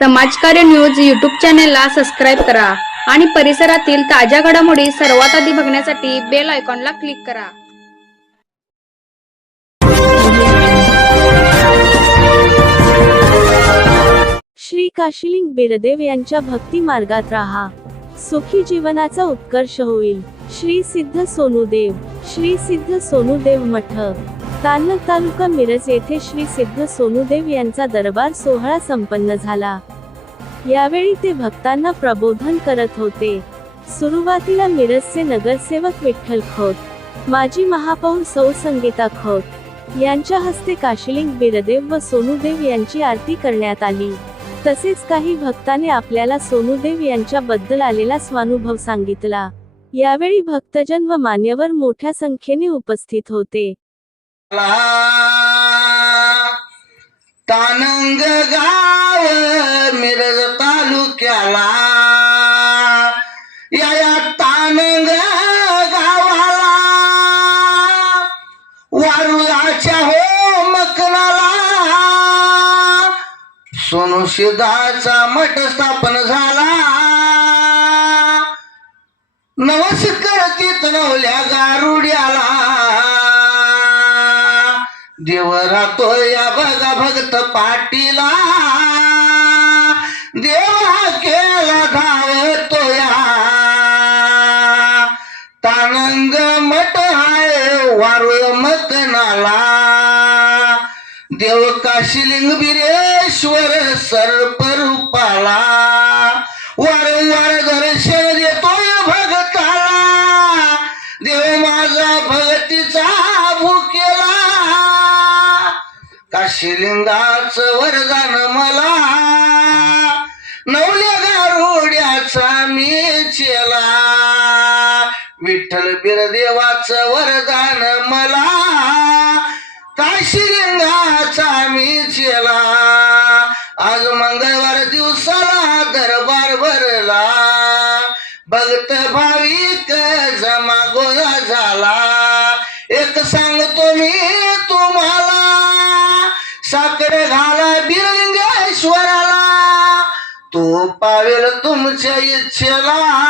समाजकार्य news YouTube चॅनेलला subscribe करा आणि परिसरातील ताज्या घडामोडी सर्वात आधी बघण्यासाठी बेल आयकॉनला क्लिक करा. श्री काशिलिंग बिरदेव यांच्या भक्ती मार्गात राहा. सुखी जीवनाचा उत्कर्ष होईल. श्री सिद्ध सोनूदेव श्री सिद्ध सोनूदेव मठ. कान्ह तालुका मिरज येथे श्री सिद्ध सोनूदेव यांचा दरबार सोहळा संपन्न झाला. यावेळी ते भक्तांना प्रबोधन करत होते. सुरुवातीला मिरजचे नगरसेवक विठ्ठल खोत माजी महापौर सौ संगीता खोत यांच्या हस्ते काशिलिंग बिरदेव व सोनूदेव यांची आरती करण्यात आली. तसेच काही भक्ताने आपल्याला सोनूदेव यांच्याबद्दल आलेला स्वानुभव सांगितला. यावेळी भक्तजन व मान्यवर मोठ्या संख्येने उपस्थित होते. तानंग गाव मिरज तालुक्याला. या या तानंग गावाला. वारुळाच्या हो मकनाला. सोनू मठ स्थापन झाला. नमस्कार तीत नवल्या गारुड्याला. देव राहतो या बघा भगत पाटीला. देवा केला धावतो या तानंग मत हाय वारुळ मकनाला. देव काशिलिंग बिरेश्वर सर्प रूपाला. वारंवार घर काशिलिंगाच वरदान मला. नवल्या गारोड्याचा मी चेला. विठ्ठल बिरदेवाचं वरदान मला. काशिलिंगाचा मी चेला. आज मंगळवार दिवसाला दरबार भरला. भक्त भाविक जमा गोळा झाला. एक सांगतो साखर घाला बिरलिंगेश्वराला. तो पावेल तुमच्या इच्छेला.